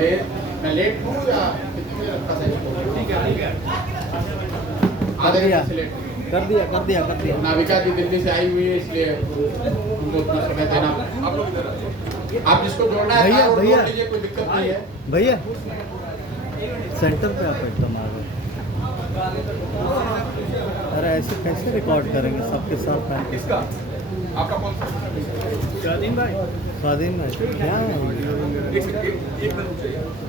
Average मैं late हूँ या कितनी बजे रखा था इसको? ठीक है आधे घंटे से लेट कर दिया। नाविका जी दिल्ली से आई हुई है, इसलिए उनको उतना समय देना। आप लोग इधर आइए। आप जिसको जोड़ना है भैया, कार भैया। जोड़ लीजिए, कोई दिक्कत नहीं है। भैया सेंटर पे आप एकदम आ गए। अरे ऐसे कैसे रिकॉर्ड करेंगे सबके साथ? किसका? आपका कौन सा? स्वाधीन भाई क्या एक मिनट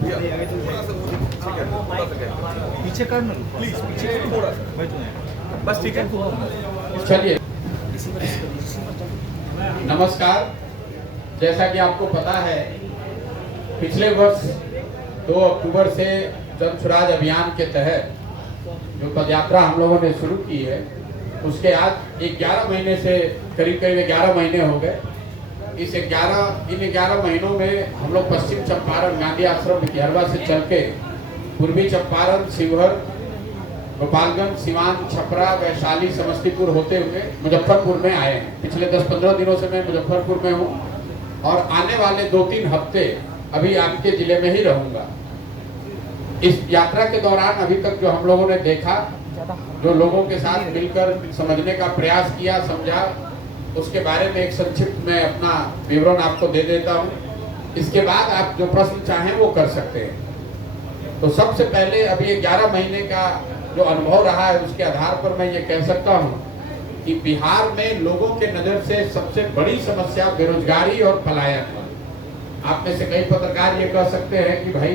भैया, थोड़ा सा ठीक है, थोड़ा सा क्या? पीछे कर ना प्लीज पीछे थोड़ा सा, बस ठीक है। चलिए, नमस्कार। जैसा कि आपको पता है, पिछले वर्ष 2 अक्टूबर से जन स्वराज अभियान के तहत जो पदयात्रा हम लोगों ने शुरू की है, उसके आज 11 महीने से करीब 11 महीने हो गए। इन 11 महीनों में हम लोग पश्चिम चंपारण गांधी आश्रम विद्यारवा से चल के पूर्वी चंपारण, शिवहर, गोपालगंज, सिवान, छपरा, वैशाली, समस्तीपुर होते हुए मुजफ्फरपुर में आए हैं। पिछले 10-15 दिनों से मैं मुजफ्फरपुर में हूँ और आने वाले 2-3 हफ्ते अभी आपके जिले में ही रहूँगा। इस यात्रा के दौरान अभी तक जो हम लोगों ने देखा, जो लोगों के साथ मिलकर समझने का प्रयास किया, समझा, उसके बारे में एक संक्षिप्त में अपना विवरण आपको दे देता हूँ। इसके बाद आप जो प्रश्न चाहें वो कर सकते हैं। तो सबसे पहले अभी 11 महीने का जो अनुभव रहा है, उसके आधार पर मैं ये कह सकता हूँ कि बिहार में लोगों के नज़र से सबसे बड़ी समस्या बेरोजगारी और पलायन है। आप में से कई पत्रकार ये कह सकते हैं कि भाई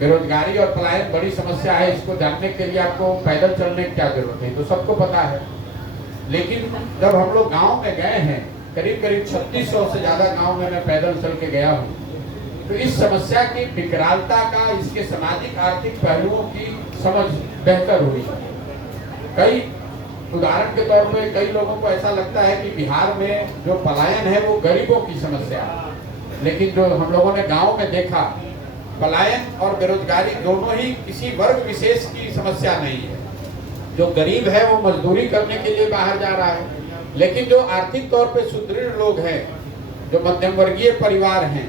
बेरोजगारी और पलायन बड़ी समस्या है, इसको जानने के लिए आपको पैदल चलने की क्या जरूरत है, तो सबको पता है। लेकिन जब हम लोग गांव में गए हैं, करीब 3600 से ज्यादा गांव में मैं पैदल चल के गया हूं, तो इस समस्या की विकरालता का, इसके सामाजिक आर्थिक पहलुओं की समझ बेहतर हुई। कई उदाहरण के तौर पे कई लोगों को ऐसा लगता है कि बिहार में जो पलायन है वो गरीबों की समस्या है, लेकिन जो हम लोगों ने गाँव में देखा, पलायन और बेरोजगारी दोनों ही किसी वर्ग विशेष की समस्या नहीं है। जो गरीब है वो मजदूरी करने के लिए बाहर जा रहा है, लेकिन जो आर्थिक तौर पे सुदृढ़ लोग हैं, जो मध्यम वर्गीय परिवार हैं,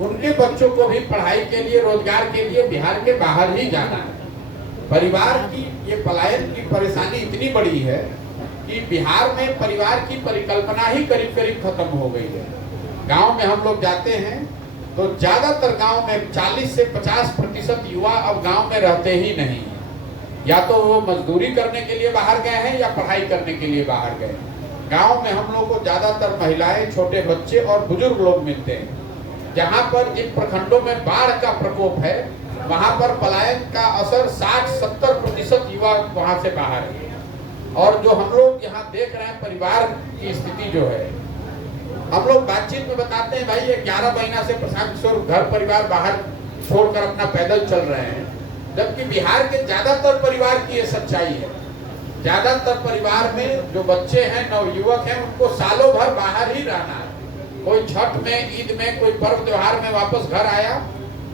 उनके बच्चों को भी पढ़ाई के लिए, रोजगार के लिए बिहार के बाहर ही जाना है। परिवार की ये पलायन की परेशानी इतनी बड़ी है कि बिहार में परिवार की परिकल्पना ही करीब खत्म हो गई है। गाँव में हम लोग जाते हैं तो ज्यादातर गांव में 40 से 50% युवा अब गांव में रहते ही नहीं है। या तो वो मजदूरी करने के लिए बाहर गए हैं या पढ़ाई करने के लिए बाहर गए हैं। गांव में हम लोग को ज्यादातर महिलाएं, छोटे बच्चे और बुजुर्ग लोग मिलते हैं। जहां पर जिन प्रखंडों में बाढ़ का प्रकोप है, वहां पर पलायन का असर 60-70% युवा वहां से बाहर है। और जो हम लोग यहाँ देख रहे हैं, परिवार की स्थिति जो है, हम लोग बातचीत में बताते हैं भाई ये 11 महीना से प्रशांत किशोर घर परिवार बाहर छोड़कर अपना पैदल चल रहे हैं, जबकि बिहार के ज्यादातर परिवार की ये सच्चाई है। ज्यादातर परिवार में जो बच्चे हैं, नवयुवक हैं, उनको सालों भर बाहर ही रहना है। कोई छठ में, ईद में, कोई पर्व त्योहार में वापस घर आया,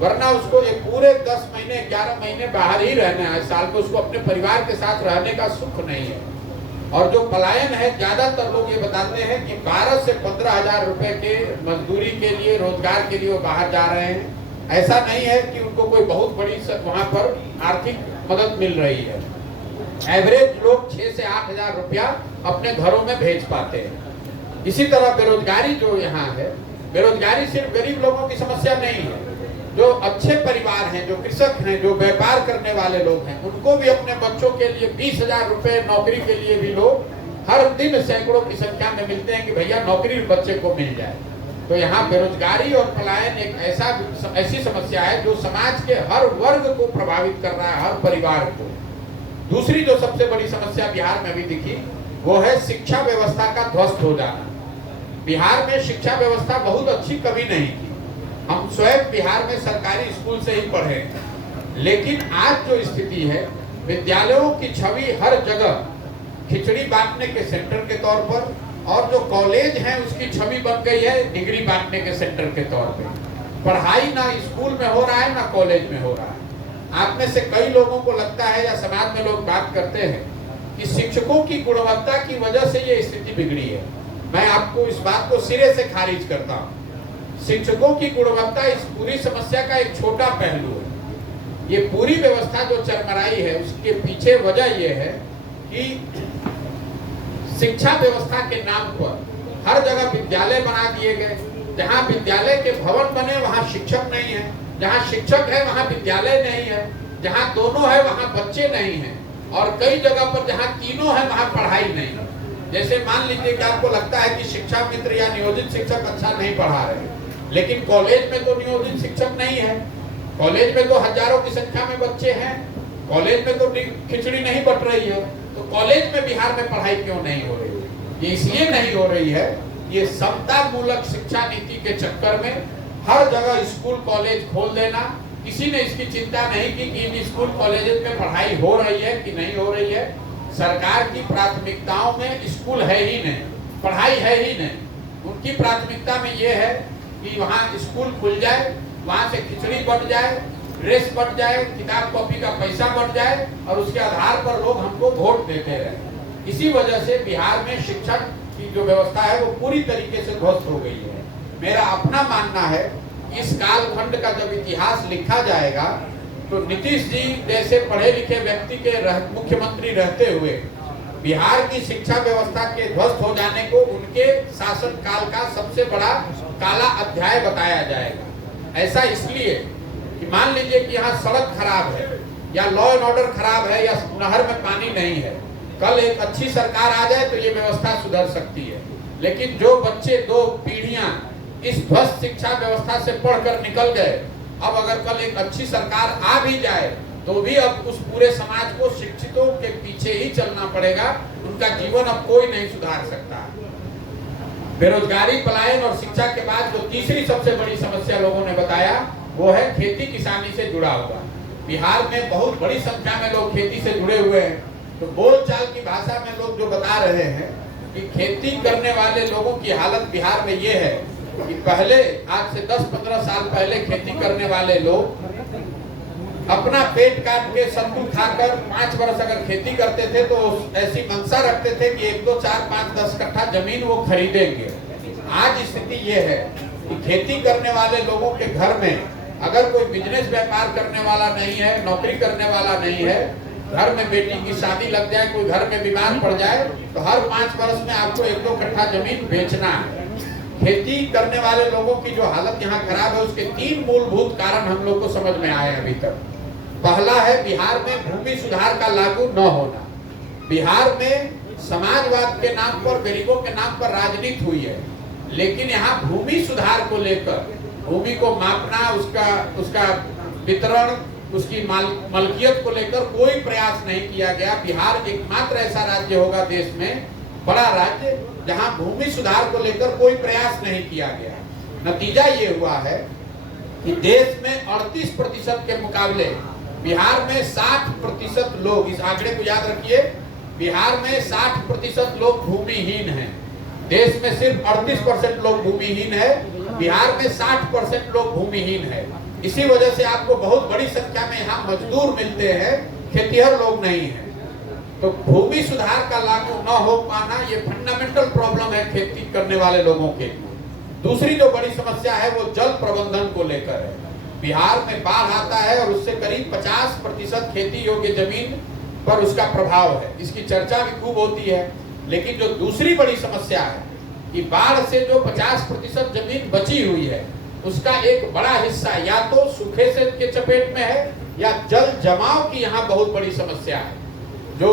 वरना उसको ये पूरे 10 महीने 11 महीने बाहर ही रहना है साल में। उसको अपने परिवार के साथ रहने का सुख नहीं है। और जो पलायन है, ज्यादातर लोग ये बताते हैं कि 12 से 15 हजार रुपए के मजदूरी के लिए, रोजगार के लिए वो बाहर जा रहे हैं। ऐसा नहीं है कि उनको कोई बहुत बड़ी वहां पर आर्थिक मदद मिल रही है। एवरेज लोग 6 से 8 हजार रुपया अपने घरों में भेज पाते हैं। इसी तरह बेरोजगारी जो यहाँ है, बेरोजगारी सिर्फ गरीब लोगों की समस्या नहीं है। जो अच्छे परिवार हैं, जो कृषक हैं, जो व्यापार करने वाले लोग हैं, उनको भी अपने बच्चों के लिए 20,000 रुपए नौकरी के लिए भी लोग हर दिन सैकड़ों की संख्या में मिलते हैं कि भैया नौकरी बच्चे को मिल जाए। तो यहाँ बेरोजगारी और पलायन एक ऐसी समस्या है जो समाज के हर वर्ग को प्रभावित कर रहा है, हर परिवार को। दूसरी जो सबसे बड़ी समस्या बिहार में भी दिखी, वो है शिक्षा व्यवस्था का ध्वस्त हो जाना। बिहार में शिक्षा व्यवस्था बहुत अच्छी कभी नहीं थी। हम स्वयं बिहार में सरकारी स्कूल से ही पढ़े, लेकिन आज जो स्थिति है, विद्यालयों की छवि हर जगह खिचड़ी बांटने के सेंटर के तौर पर, और जो कॉलेज हैं उसकी छवि बन गई है डिग्री बांटने के सेंटर के तौर पे। पढ़ाई ना स्कूल में हो रहा है ना कॉलेज में हो रहा है। आप में से कई लोगों को लगता है, या समाज में लोग बात करते हैं कि शिक्षकों की गुणवत्ता की वजह से ये स्थिति बिगड़ी है। मैं आपको इस बात को सिरे से खारिज करता हूँ। शिक्षकों की गुणवत्ता इस पूरी समस्या का एक छोटा पहलू है। ये पूरी व्यवस्था जो चरमराई है उसके पीछे वजह यह है कि शिक्षा व्यवस्था के नाम पर हर जगह विद्यालय बना दिए गए। जहाँ विद्यालय के भवन बने वहाँ शिक्षक नहीं है, जहाँ शिक्षक है वहाँ विद्यालय नहीं है, जहाँ दोनों है वहाँ बच्चे नहीं हैं, और कई जगह पर जहाँ तीनों है वहाँ पढ़ाई नहीं है। जैसे मान लीजिए कि आपको लगता है कि शिक्षा मित्र या नियोजित शिक्षक अच्छा नहीं पढ़ा रहे, लेकिन कॉलेज में तो नियोजित शिक्षक नहीं है, कॉलेज में तो हजारों की संख्या में बच्चे हैं, कॉलेज में तो खिचड़ी नहीं बट रही है। तो कॉलेज में बिहार में पढ़ाई क्यों नहीं हो रही है? ये इसलिए नहीं हो रही है, ये समता मूलक शिक्षा नीति के चक्कर में हर जगह स्कूल कॉलेज खोल देना। किसी ने इसकी चिंता नहीं की कि इन स्कूल कॉलेज में पढ़ाई हो रही है कि नहीं हो रही है। सरकार की प्राथमिकताओं में स्कूल है ही नहीं, पढ़ाई है ही नहीं। उनकी प्राथमिकता में ये है कि वहाँ स्कूल खुल जाए, वहाँ से खिचड़ी बट जाए, ड्रेस बट जाए, किताब कॉपी का पैसा बट जाए, और उसके आधार पर लोग हमको वोट देते रहे। इसी वजह से बिहार में शिक्षा की जो व्यवस्था है वो पूरी तरीके से ध्वस्त हो गई है। मेरा अपना मानना है इस कालखंड का जब इतिहास लिखा जाएगा तो नीतीश जी जैसे पढ़े लिखे व्यक्ति के मुख्यमंत्री रहते हुए बिहार की शिक्षा व्यवस्था के ध्वस्त हो जाने को उनके शासन काल का सबसे बड़ा काला अध्याय बताया जाएगा। ऐसा इसलिए कि मान लीजिए कि यहाँ सड़क खराब है या लॉ एंड ऑर्डर खराब है या नहर में पानी नहीं है, कल एक अच्छी सरकार आ जाए तो ये व्यवस्था सुधर सकती है। लेकिन जो बच्चे 2 पीढ़ियां इस ध्वस्त शिक्षा व्यवस्था से पढ़कर निकल गए, अब अगर कल एक अच्छी सरकार आ भी जाए तो भी अब उस पूरे समाज को शिक्षितों के पीछे ही चलना पड़ेगा, उनका जीवन अब कोई नहीं सुधार सकता। बेरोजगारी, पलायन और शिक्षा के बाद जो तीसरी सबसे बड़ी समस्या लोगों ने बताया वो है खेती किसानी से जुड़ा हुआ। बिहार में बहुत बड़ी संख्या में लोग खेती से जुड़े हुए हैं। तो बोलचाल की भाषा में लोग जो बता रहे हैं कि खेती करने वाले लोगों की हालत बिहार में ये है कि पहले आज से 10-15 साल पहले खेती करने वाले लोग अपना पेट काट के सत्तू खाकर 5 वर्ष अगर खेती करते थे तो ऐसी मंशा रखते थे कि 1, 2, 4, 5, 10 कट्ठा जमीन वो खरीदेंगे। आज स्थिति ये है कि खेती करने वाले लोगों के घर में अगर कोई बिजनेस व्यापार करने वाला नहीं है, नौकरी करने वाला नहीं है, घर में बेटी की शादी लग जाए, कोई घर में बीमार पड़ जाए तो हर 5 वर्ष में आपको 1-2 कट्ठा जमीन बेचना है। खेती करने वाले लोगों की जो हालत यहाँ खराब है उसके 3 मूलभूत कारण हम लोग को समझ में आए अभी तक। पहला है बिहार में भूमि सुधार का लागू न होना। बिहार में समाजवाद के नाम पर, गरीबों के नाम पर राजनीति हुई है, लेकिन यहाँ भूमि सुधार को लेकर, भूमि को मापना, उसका वितरण, उसकी मलकियत को लेकर कोई प्रयास नहीं किया गया। बिहार एकमात्र ऐसा राज्य होगा देश में, बड़ा राज्य, जहां भूमि सुधार को लेकर कोई प्रयास नहीं किया गया। नतीजा ये हुआ है कि देश में 38% के मुकाबले बिहार में 60% लोग, इस आंकड़े को याद रखिए, बिहार में 60% लोग भूमिहीन हैं। देश में सिर्फ 38% लोग भूमिहीन है, बिहार में 60% लोग भूमिहीन है। इसी वजह से आपको बहुत बड़ी संख्या में यहाँ मजदूर मिलते हैं, खेतीहर लोग नहीं है। तो भूमि सुधार का लागू न हो पाना ये फंडामेंटल प्रॉब्लम है खेती करने वाले लोगों के लिए। दूसरी जो बड़ी समस्या है वो जल प्रबंधन को लेकर है। बिहार में बाढ़ आता है और उससे करीब 50% खेती योग्य जमीन पर उसका प्रभाव है। इसकी चर्चा भी खूब होती है, लेकिन जो दूसरी बड़ी समस्या है कि बाढ़ से जो 50% जमीन बची हुई है उसका एक बड़ा हिस्सा या तो सूखे से के चपेट में है या जल जमाव की यहाँ बहुत बड़ी समस्या है। जो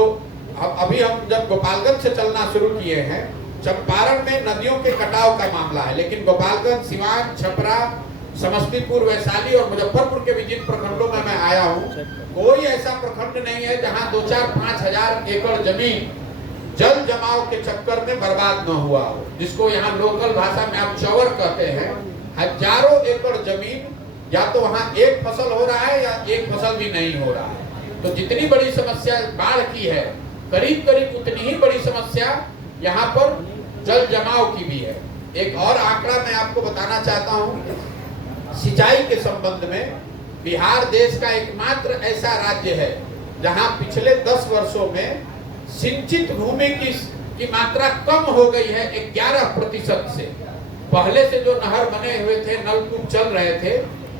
अभी हम जब गोपालगंज से चलना शुरू किए हैं, चंपारण में नदियों के कटाव का मामला है, लेकिन गोपालगंज, सिवान, छपरा, समस्तीपुर, वैशाली और मुजफ्फरपुर के भी जिन प्रखंडों में मैं आया हूँ, कोई ऐसा प्रखंड नहीं है जहाँ 2-4-5 हजार एकड़ जमीन जल जमाव के चक्कर में बर्बाद न हुआ हो, जिसको यहाँ लोकल भाषा में आप चौर कहते हैं। हजारों एकड़ जमीन या तो वहाँ एक फसल हो रहा है या एक फसल भी नहीं हो रहा है। तो जितनी बड़ी समस्या बाढ़ की है, करीब करीब उतनी ही बड़ी समस्या यहाँ पर जल जमाव की भी है। एक और आंकड़ा मैं आपको बताना चाहता हूँ, सिंचाई के संबंध में बिहार देश का एकमात्र ऐसा राज्य है जहाँ पिछले 10 वर्षों में सिंचित भूमि की मात्रा कम हो गई है 11% से। पहले से जो नहर बने हुए थे, नलकूप चल रहे थे,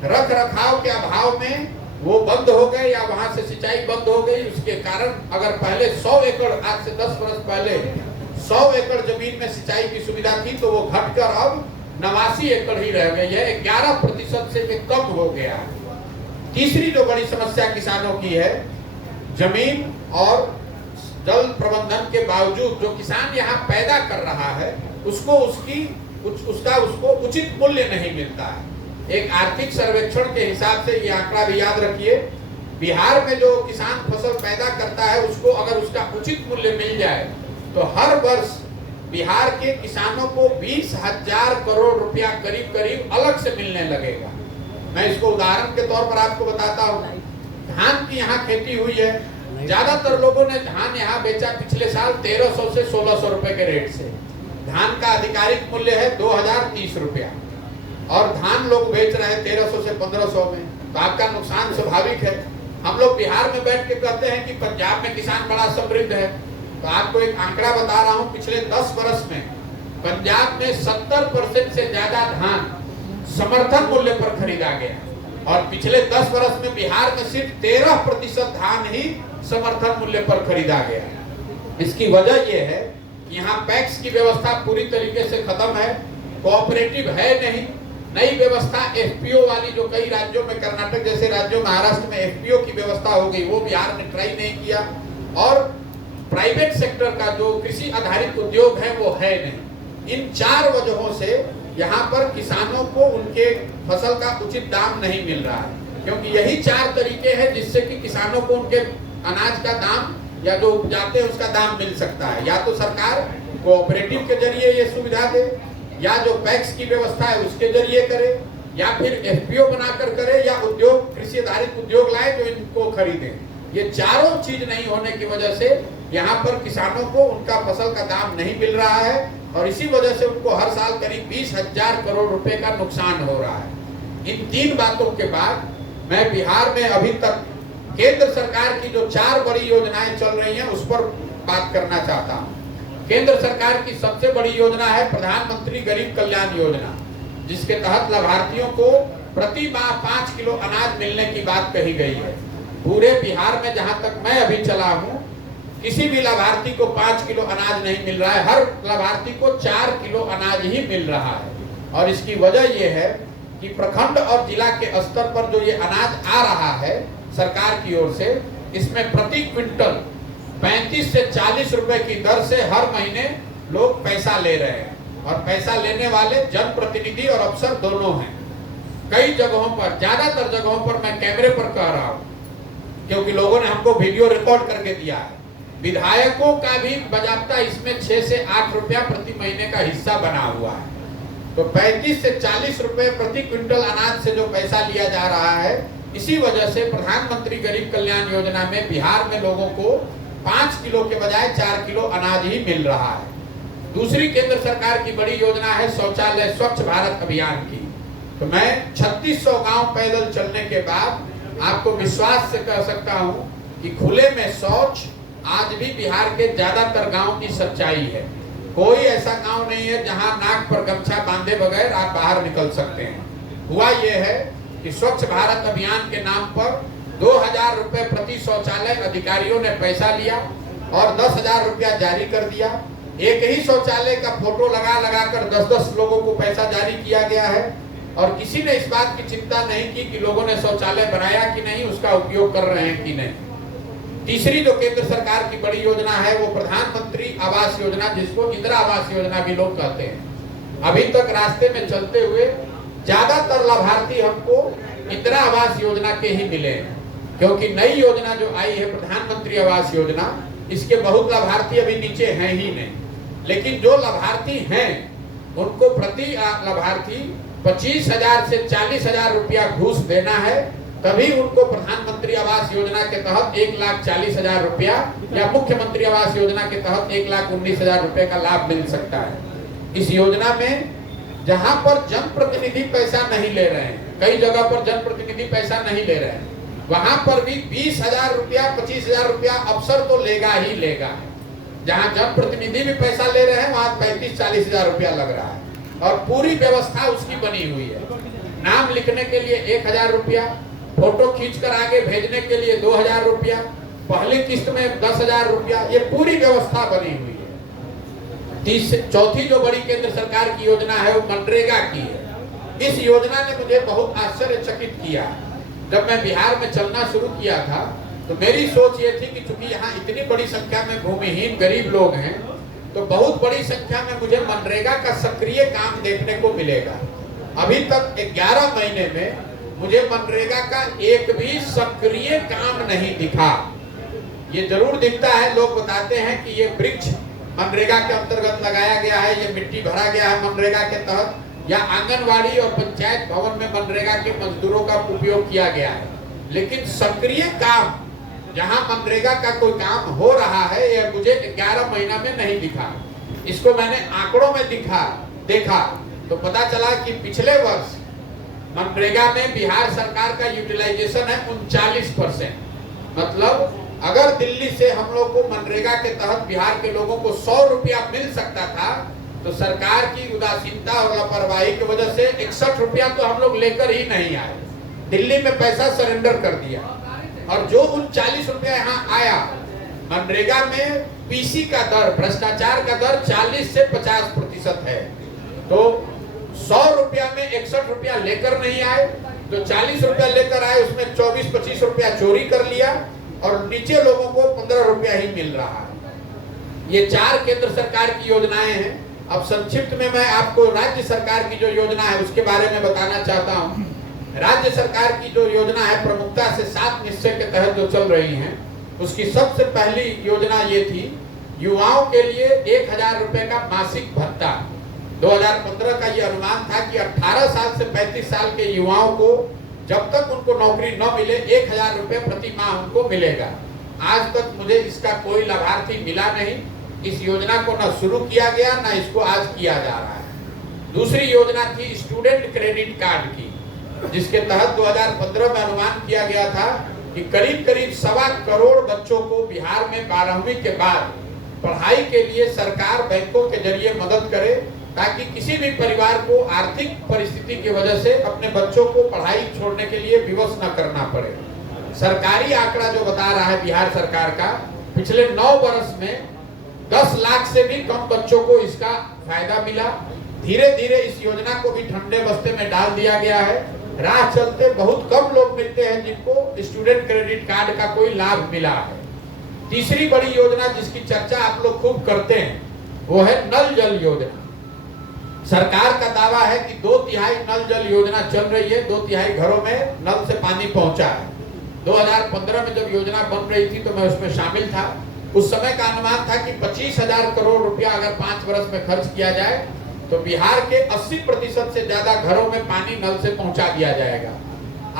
रख रखाव के अभाव में वो बंद हो गए या वहां से सिंचाई बंद हो गई। उसके कारण अगर पहले 100 एकड़, आज से 10 वर्ष पहले 100 एकड़ जमीन में सिंचाई की सुविधा थी, तो वो घटकर अब 89 एकड़ ही रह गई है, 11% से भी कम हो गया है। तीसरी जो बड़ी समस्या किसानों की है, जमीन और जल प्रबंधन के बावजूद जो किसान यहाँ पैदा कर रहा है उसको उसको उचित मूल्य नहीं मिलता है। एक आर्थिक सर्वेक्षण के हिसाब से ये आंकड़ा भी याद रखिए, बिहार में जो किसान फसल पैदा करता है उसको अगर उसका उचित मूल्य मिल जाए तो हर वर्ष बिहार के किसानों को 20,000 करोड़ रुपया करीब करीब अलग से मिलने लगेगा। मैं इसको उदाहरण के तौर पर आपको बताता हूँ। धान की यहाँ खेती हुई है, ज्यादातर लोगों ने धान यहाँ बेचा पिछले साल 1300 से 1600 रुपए के रेट से। धान का आधिकारिक मूल्य है 2030 रुपया और धान लोग बेच रहे हैं 1300 से 1500 में, तो आपका नुकसान स्वाभाविक है। हम लोग बिहार में बैठ के कहते हैं कि पंजाब में किसान बड़ा समृद्ध है, तो आपको एक आंकड़ा बता रहा हूँ, पिछले 10 वर्ष में पंजाब में 70% से ज्यादा धान समर्थन मूल्य पर खरीदा गया और पिछले 10 वर्ष में बिहार में सिर्फ 13% धान ही समर्थन मूल्य पर खरीदा गया। इसकी वजह यह है कि यहाँ पैक्स की व्यवस्था पूरी तरीके से खत्म है, कोऑपरेटिव है नहीं। नई व्यवस्था एफपीओ वाली जो कई राज्यों में, कर्नाटक जैसे राज्यों, महाराष्ट्र में एफपीओ की व्यवस्था हो गई, वो बिहार ने ट्राई नहीं किया। और प्राइवेट सेक्टर का जो कृषि आधारित उद्योग है वो है नहीं। इन 4 वजहों से यहाँ पर किसानों को उनके फसल का उचित दाम नहीं मिल रहा है, क्योंकि यही 4 तरीके हैं जिससे कि किसानों को उनके अनाज का दाम या जो उपजाते हैं उसका दाम मिल सकता है। या तो सरकार कोऑपरेटिव के जरिए ये सुविधा दे, या जो पैक्स की व्यवस्था है उसके जरिए करे, या फिर एफपीओ बनाकर करे, या उद्योग, कृषि आधारित उद्योग लाए जो इनको खरीदे। ये चारों चीज नहीं होने की वजह से यहाँ पर किसानों को उनका फसल का दाम नहीं मिल रहा है और इसी वजह से उनको हर साल करीब 20,000 करोड़ रुपए का नुकसान हो रहा है। इन 3 बातों के बाद मैं बिहार में अभी तक केंद्र सरकार की जो 4 बड़ी योजनाएं चल रही हैं उस पर बात करना चाहता हूँ। केंद्र सरकार की सबसे बड़ी योजना है प्रधानमंत्री गरीब कल्याण योजना, जिसके तहत लाभार्थियों को प्रति माह 5 किलो अनाज मिलने की बात कही गई है। पूरे बिहार में जहां तक मैं अभी चला हूं, किसी भी लाभार्थी को 5 किलो अनाज नहीं मिल रहा है, हर लाभार्थी को 4 किलो अनाज ही मिल रहा है। और इसकी वजह यह है कि प्रखंड और जिला के स्तर पर जो ये अनाज आ रहा है सरकार की ओर से, इसमें प्रति क्विंटल 35 से 40 रुपए की दर से हर महीने लोग पैसा ले रहे हैं और पैसा लेने वाले जनप्रतिनिधि और अफसर दोनों हैं। कई जगहों पर, ज्यादातर जगहों पर मैं कैमरे पर कह रहा हूँ क्योंकि लोगों ने हमको वीडियो रिकॉर्ड करके दिया है, विधायकों का भी बाजाबता इसमें 6 से 8 रुपया प्रति महीने का हिस्सा बना हुआ है। तो 35 से 40 रुपए प्रति क्विंटल अनाज से जो पैसा लिया जा रहा है, इसी वजह से प्रधानमंत्री गरीब कल्याण योजना में बिहार में लोगों को 5 किलो के बजाय 4 किलो अनाज ही मिल रहा है। दूसरी केंद्र सरकार की बड़ी योजना है शौचालय स्वच्छ भारत अभियान की। तो मैं 3600 गांव पैदल चलने के बाद आपको विश्वास से कह सकता हूं कि खुले में शौच आज भी बिहार के ज्यादातर गांव की सच्चाई है। कोई ऐसा गांव नहीं है जहां नाक पर गमछा बांधे बगैर आप बाहर निकल सकते हैं। हुआ यह है कि स्वच्छ भारत अभियान के नाम पर 2000 रुपए प्रति शौचालय अधिकारियों ने पैसा लिया और 10,000 रुपया जारी कर दिया। एक ही शौचालय का फोटो लगा कर 10-10 लोगों को पैसा जारी किया गया है और किसी ने इस बात की चिंता नहीं की कि लोगों ने शौचालय बनाया कि नहीं, उसका उपयोग कर रहे हैं कि नहीं। तीसरी जो केंद्र सरकार की बड़ी योजना है वो प्रधानमंत्री आवास योजना, जिसको इंदिरा आवास योजना भी लोग कहते हैं। अभी तक रास्ते में चलते हुए ज्यादातर लाभार्थी हमको इंदिरा आवास योजना के ही मिले हैं, क्योंकि नई योजना जो आई है प्रधानमंत्री आवास योजना, इसके बहुत लाभार्थी अभी नीचे हैं ही नहीं। लेकिन जो लाभार्थी हैं उनको प्रति लाभार्थी 25,000 से 40,000 रुपया घूस देना है, तभी उनको प्रधानमंत्री आवास योजना के तहत 1,40,000 रुपया या मुख्यमंत्री आवास योजना के तहत 1,19,000 रुपए का लाभ मिल सकता है। इस योजना में जहां पर जनप्रतिनिधि पैसा नहीं ले रहे हैं, कई जगह पर जनप्रतिनिधि पैसा नहीं ले रहे हैं, वहां पर भी 20,000 रुपया 25,000 रुपया अफसर तो लेगा ही लेगा। जहां जनप्रतिनिधि भी पैसा ले रहे हैं वहां 35-40,000 रुपया लग रहा है। और पूरी व्यवस्था उसकी बनी हुई है। नाम लिखने के लिए 1000 रुपया, फोटो खींचकर आगे भेजने के लिए 2000 रुपया, पहली किस्त में 10,000 रुपया, ये पूरी व्यवस्था बनी हुई है। चौथी जो बड़ी केंद्र सरकार की योजना है वो मनरेगा की है। इस योजना ने मुझे बहुत आश्चर्यचकित किया। जब मैं बिहार में चलना शुरू किया था तो मेरी सोच ये थी कि चूंकि यहाँ इतनी बड़ी संख्या में भूमिहीन गरीब लोग हैं तो बहुत बड़ी संख्या में मुझे मनरेगा का सक्रिय काम देखने को मिलेगा। अभी तक 11 महीने में मुझे मनरेगा का एक भी सक्रिय काम नहीं दिखा। ये जरूर दिखता है, लोग बताते हैं कि ये वृक्ष मनरेगा के अंतर्गत लगाया गया है, ये मिट्टी भरा गया है मनरेगा के तहत, या आंगनवाड़ी और पंचायत भवन में मनरेगा के मजदूरों का उपयोग किया गया है। लेकिन सक्रिय काम जहां मनरेगा का कोई काम हो रहा है यह मुझे 11 महीना में नहीं दिखा। इसको मैंने आंकड़ों में देखा तो पता चला कि पिछले वर्ष मनरेगा में बिहार सरकार का यूटिलाइजेशन है 39%। मतलब अगर दिल्ली से हम लोग को मनरेगा के तहत बिहार के लोगों को 100 रुपया मिल सकता था तो सरकार की उदासीनता और लापरवाही की वजह से 61 रुपया तो हम लोग लेकर ही नहीं आए, दिल्ली में पैसा सरेंडर कर दिया। और जो 39 रुपया यहाँ आया, मनरेगा में पीसी का दर, भ्रष्टाचार का दर 40 से 50% है। तो 100 रुपया में 61 रुपया लेकर नहीं आए, जो 40 रुपया लेकर आए उसमें 24-25 रुपया चोरी कर लिया और नीचे लोगों को 15 रुपया ही मिल रहा है। ये 4 केंद्र सरकार की योजनाएं हैं। अब संक्षिप्त में मैं आपको राज्य सरकार की जो योजना है उसके बारे में बताना चाहता हूँ। राज्य सरकार की जो योजना है प्रमुखता से 7 निश्चय के तहत जो चल रही हैं, उसकी सबसे पहली योजना ये थी युवाओं के लिए 1000 रुपए का मासिक भत्ता। 2015 का ये अनुमान था कि 18 साल से 35 साल के युवाओं को जब तक उनको नौकरी न मिले 1000 रुपए प्रति माह उनको मिलेगा। आज तक मुझे इसका कोई लाभार्थी मिला नहीं। इस योजना को न शुरू किया गया न इसको आज किया जा रहा है। दूसरी योजना थी स्टूडेंट क्रेडिट कार्ड की, जिसके तहत 2015 में अनुमान किया गया था कि करीब 1.25 करोड़ बच्चों को बिहार में 12वीं के बाद पढ़ाई के लिए सरकार बैंकों के जरिए मदद करे, ताकि किसी भी परिवार को आर्थिक परिस्थिति की वजह से अपने बच्चों को पढ़ाई छोड़ने के लिए विवश न करना पड़े। सरकारी आंकड़ा जो बता रहा है बिहार सरकार का, पिछले 9 वर्ष में 10 लाख से भी कम बच्चों को इसका फायदा मिला। धीरे धीरे इस योजना को भी ठंडे बस्ते में डाल दिया गया है। राह चलते बहुत कम लोग मिलते हैं जिनको स्टूडेंट क्रेडिट कार्ड का कोई लाभ मिला है। तीसरी बड़ी योजना जिसकी चर्चा आप लोग खूब करते हैं वो है नल जल योजना। सरकार का दावा है कि 2/3 नल जल योजना चल रही है, 2/3 घरों में नल से पानी पहुंचा है। 2015 में जब योजना बन रही थी तो मैं उसमें शामिल था। उस समय का अनुमान था कि 25,000 करोड़ रुपया अगर 5 वर्ष में खर्च किया जाए तो बिहार के 80% से ज्यादा घरों में पानी नल से पहुंचा दिया जाएगा।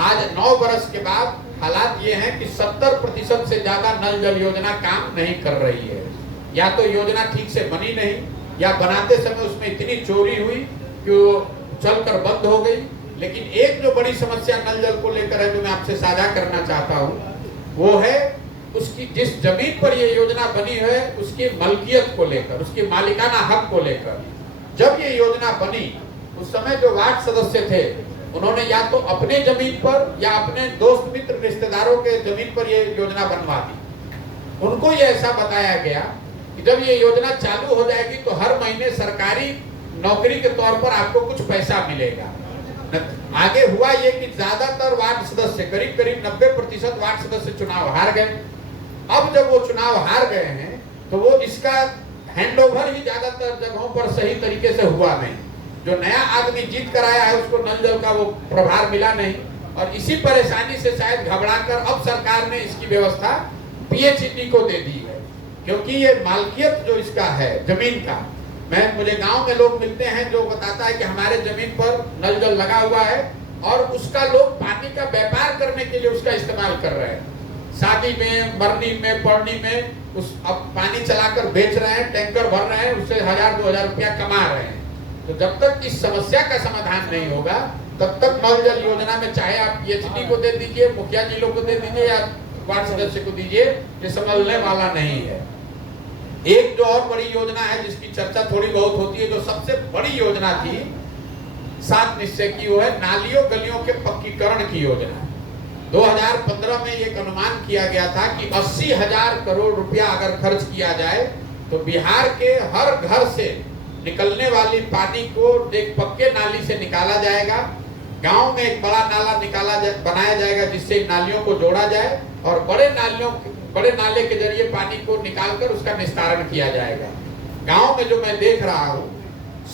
आज 9 वर्ष के बाद हालात ये हैं कि 70% से ज्यादा नल जल योजना काम नहीं कर रही है। या तो योजना ठीक से बनी नहीं, या बनाते समय उसमें इतनी चोरी हुई कि वो चलकर बंद हो गई। लेकिन एक जो बड़ी समस्या नल जल को लेकर है जो मैं आपसे साझा करना चाहता हूँ वो है उसकी जिस जमीन पर ये योजना बनी है उसकी मलकियत को लेकर, उसकी मालिकाना हक को लेकर। जब ये योजना बनी उस समय जो वार्ड सदस्य थे उन्होंने या तो अपने जमीन पर या अपने दोस्त मित्र रिश्तेदारों के जमीन पर ये योजना बनवा दी। उनको ये ऐसा बताया गया कि जब ये योजना चालू हो जाएगी तो हर महीने सरकारी नौकरी के तौर पर आपको कुछ पैसा मिलेगा। आगे हुआ ये कि ज्यादातर वार्ड सदस्य, करीब 90% वार्ड सदस्य चुनाव हार गए। अब जब वो चुनाव हार गए हैं तो वो इसका हैंडओवर ही ज्यादातर जगहों पर सही तरीके से हुआ नहीं। जो नया आदमी जीत कर आया है उसको नल जल का वो प्रभार मिला नहीं, और इसी परेशानी से शायद घबराकर अब सरकार ने इसकी व्यवस्था पीएचईडी को दे दी है। क्योंकि ये मालकियत जो इसका है जमीन का, मुझे गांव में लोग मिलते हैं जो बताता है कि हमारे जमीन पर नल जल लगा हुआ है और उसका लोग पानी का व्यापार करने के लिए उसका इस्तेमाल कर रहे हैं। शादी में, मरनी में, पढ़नी में उस अब पानी चलाकर बेच रहे हैं, टैंकर भर रहे हैं, उससे 1000-2000 रुपया कमा रहे हैं। तो जब तक इस समस्या का समाधान नहीं होगा तब तक नल जल योजना में चाहे आप पीएचडी को दे दीजिए, मुखिया जी लोग को दे दीजिए या वार्ड सदस्य को दीजिए, ये संभलने वाला नहीं है। एक जो और बड़ी योजना है जिसकी चर्चा थोड़ी बहुत होती है, जो सबसे बड़ी योजना थी 7 निश्चय की, वो है नालियों गलियों के पक्कीकरण की योजना। 2015 में एक अनुमान किया गया था कि 80,000 करोड़ रुपया अगर खर्च किया जाए तो बिहार के हर घर से निकलने वाली पानी को एक पक्के नाली से निकाला जाएगा, गांव में एक बड़ा नाला बनाया जाएगा जिससे नालियों को जोड़ा जाए और बड़े नाले के जरिए पानी को निकालकर उसका निस्तारण किया जाएगा। गांव में जो मैं देख रहा हूँ,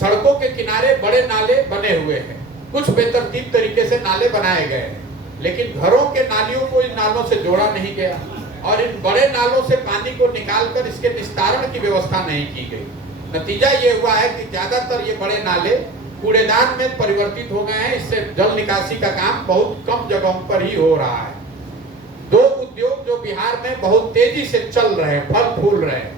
सड़कों के किनारे बड़े नाले बने हुए हैं, कुछ बेतरतीब तरीके से नाले बनाए गए हैं, लेकिन घरों के नालियों को इन नालों से जोड़ा नहीं गया और इन बड़े नालों से पानी को निकालकर इसके निस्तारण की व्यवस्था नहीं की गई। नतीजा ये हुआ है कि ज्यादातर ये बड़े नाले कूड़ेदान में परिवर्तित हो गए हैं। इससे जल निकासी का काम बहुत कम जगहों पर ही हो रहा है। 2 उद्योग जो बिहार में बहुत तेजी से चल रहे हैं, फल फूल रहे हैं,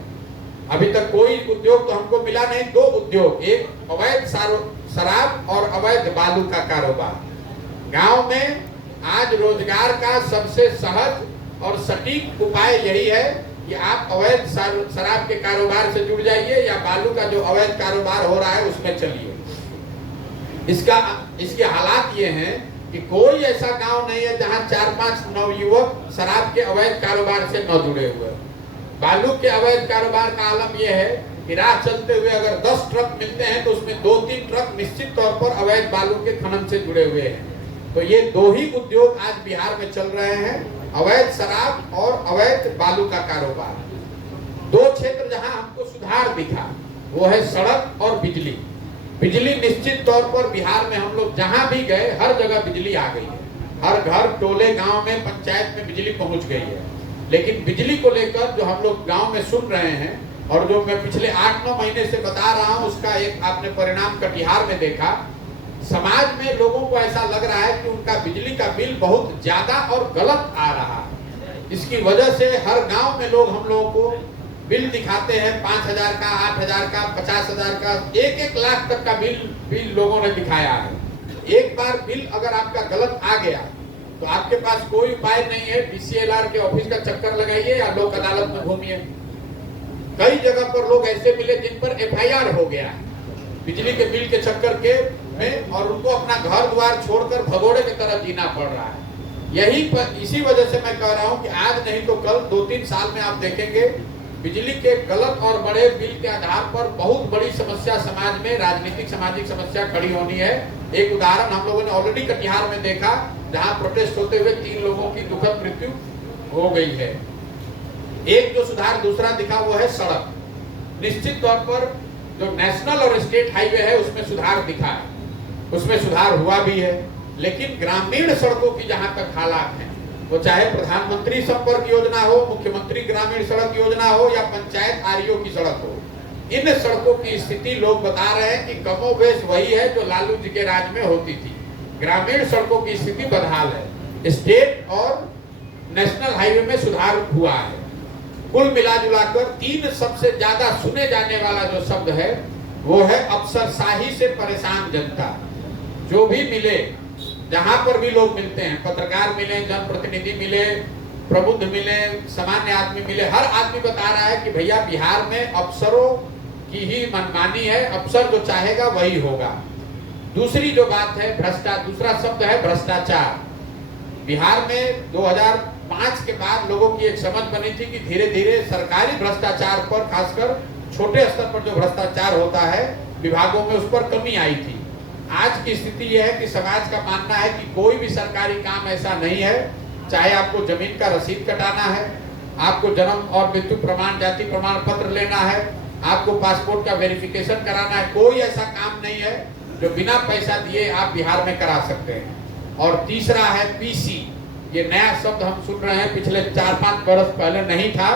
अभी तक कोई उद्योग तो हमको मिला नहीं। 2 उद्योग, एक अवैध शराब और अवैध बालू का कारोबार। गांव में आज रोजगार का सबसे सहज और सटीक उपाय यही है कि आप अवैध शराब के कारोबार से जुड़ जाइए या बालू का जो अवैध कारोबार हो रहा है उसमें चलिए। इसके हालात ये हैं कि कोई ऐसा गांव नहीं है जहां 4-5 नवयुवक शराब के अवैध कारोबार से न जुड़े हुए। बालू के अवैध कारोबार का आलम यह है कि राह चलते हुए अगर 10 ट्रक मिलते हैं तो उसमें 2-3 ट्रक निश्चित तौर पर अवैध बालू के खनन से जुड़े हुए हैं। तो ये 2 ही उद्योग आज बिहार में चल रहे हैं, अवैध शराब और अवैध बालू का कारोबार। 2 क्षेत्र जहां हमको सुधार दिखा वो है सड़क और बिजली। बिजली निश्चित तौर पर बिहार में हम लोग जहां भी गए हर जगह बिजली आ गई है, हर घर, टोले, गांव में, पंचायत में बिजली पहुंच गई है। लेकिन बिजली को लेकर जो हम लोग गांव में सुन रहे हैं और जो मैं पिछले 8-9 महीने से बता रहा हूं, उसका एक आपने परिणाम कटिहार में देखा। समाज में लोगों को ऐसा लग रहा है कि उनका बिजली का बिल बहुत ज्यादा और गलत आ रहा है। इसकी वजह से हर गांव में लोग हम लोगों को बिल दिखाते हैं, 5,000 का, 8,000 का, 50,000 का, 1-1 लाख तक का बिल लोगों ने दिखाया है। एक बार बिल अगर आपका गलत आ गया तो आपके पास कोई उपाय नहीं है, DCLR के ऑफिस का चक्कर लगाइए या लोक अदालत में घूमिए। कई जगह पर लोग ऐसे मिले जिन पर FIR हो गया बिजली के बिल के चक्कर में और उनको अपना घर द्वार छोड़कर भगोड़े की तरह जीना पड़ रहा है। इसी वजह से मैं कह रहा हूं कि आज नहीं तो कल 2-3 साल में आप देखेंगे बिजली के गलत और बड़े बिल के आधार पर बहुत बड़ी समस्या समाज में, राजनीतिक सामाजिक समस्या खड़ी होनी है। एक उदाहरण हम लोगों ने ऑलरेडी कटिहार में देखा, जहां प्रोटेस्ट होते हुए 3 लोगों की दुखद मृत्यु हो गई है। एक जो सुधार दूसरा दिखा वो है सड़क। निश्चित तौर पर जो नेशनल और स्टेट हाईवे है उसमें सुधार दिखा है, उसमें सुधार हुआ भी है। लेकिन ग्रामीण सड़कों की जहां तक हालात है, वो चाहे प्रधानमंत्री संपर्क योजना हो, मुख्यमंत्री ग्रामीण सड़क योजना हो या पंचायत REO की सड़क हो, इन सड़कों की स्थिति लोग बता रहे हैं कि कमोबेश वही है जो लालू जी के राज में होती थी। ग्रामीण सड़कों की स्थिति बदहाल है। स्टेट और नेशनल हाईवे में सुधार हुआ है। कुल मिला जुलाकर 3 सबसे ज्यादा सुने जाने वाला जो शब्द है वो है अफसरशाही से परेशान जनता। जो भी मिले, जहां पर भी लोग मिलते हैं, पत्रकार मिले, जनप्रतिनिधि मिले, प्रबुद्ध मिले, सामान्य आदमी मिले, हर आदमी बता रहा है कि भैया बिहार में अफसरों की ही मनमानी है, अफसर जो चाहेगा वही होगा। दूसरी जो बात है दूसरा शब्द है भ्रष्टाचार। बिहार में 2005 के बाद लोगों की एक समझ बनी थी कि धीरे धीरे सरकारी भ्रष्टाचार पर, खासकर छोटे स्तर पर जो भ्रष्टाचार होता है विभागों में, उस पर कमी आई थी। आज की स्थिति यह है कि समाज का मानना है कि कोई भी सरकारी काम ऐसा नहीं है, चाहे आपको जमीन का रसीद कटाना है, आपको जन्म और मृत्यु प्रमाण, जाति प्रमाण पत्र लेना है, आपको पासपोर्ट का वेरिफिकेशन कराना है, कोई ऐसा काम नहीं है जो बिना पैसा दिए आप बिहार में करा सकते हैं। और तीसरा है PC। ये नया शब्द हम सुन रहे हैं, पिछले 4-5 वर्ष पहले नहीं था।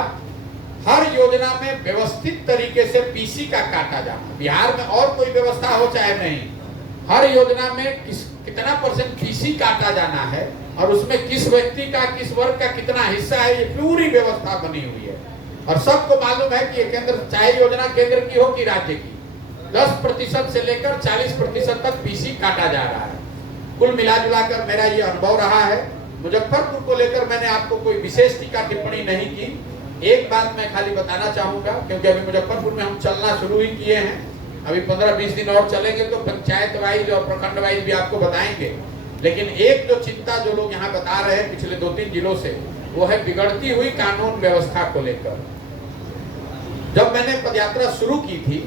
हर योजना में व्यवस्थित तरीके से PC का काटा जाना। बिहार में और कोई व्यवस्था हो चाहे नहीं, हर योजना में कितना % PC काटा जाना है और उसमें किस व्यक्ति का, किस वर्ग का कितना हिस्सा है, ये पूरी व्यवस्था बनी हुई है। और सबको मालूम है कि ये केंद्र, चाहे योजना केंद्र की हो कि राज्य की, 10% से लेकर 40% तक PC काटा जा रहा है। कुल मिला जुलाकर मेरा ये अनुभव रहा है। मुजफ्फरपुर को लेकर मैंने आपको कोई विशेष टीका टिप्पणी नहीं की। एक बात मैं खाली बताना चाहूंगा, क्योंकि अभी मुजफ्फरपुर में हम चलना शुरू ही किए हैं, अभी 15-20 दिन और चलेंगे तो पंचायत वाइज और प्रखंड वाइज भी आपको बताएंगे। लेकिन एक जो चिंता जो लोग यहाँ बता रहे हैं पिछले 2-3 जिलों से, वो है बिगड़ती हुई कानून व्यवस्था को लेकर। जब मैंने पदयात्रा शुरू की थी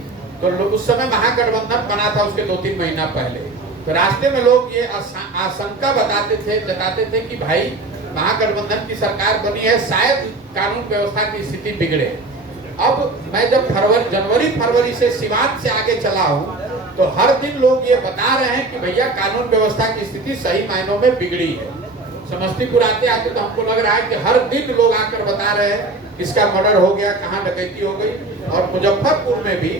तो उस समय महागठबंधन बना था, उसके 2-3 महीना पहले, तो रास्ते में लोग ये आशंका जताते थे कि भाई महागठबंधन की सरकार बनी है, शायद कानून व्यवस्था की स्थिति बिगड़े। अब मैं जब जनवरी-फरवरी से सिवान से आगे चला हूँ तो हर दिन लोग ये बता रहे हैं कि भैया कानून व्यवस्था की स्थिति सही मायनों में बिगड़ी है। समस्तीपुर आते आते तो हमको लग रहा है कि हर दिन लोग आकर बता रहे हैं किसका मर्डर हो गया, कहाँ डकैती हो गई। और मुजफ्फरपुर में भी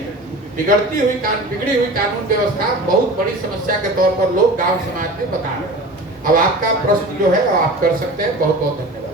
बिगड़ी हुई कानून व्यवस्था बहुत बड़ी समस्या के तौर पर लोग गांव समाज में बता रहे हैं। अब आपका प्रश्न जो है आप कर सकते हैं। बहुत बहुत धन्यवाद।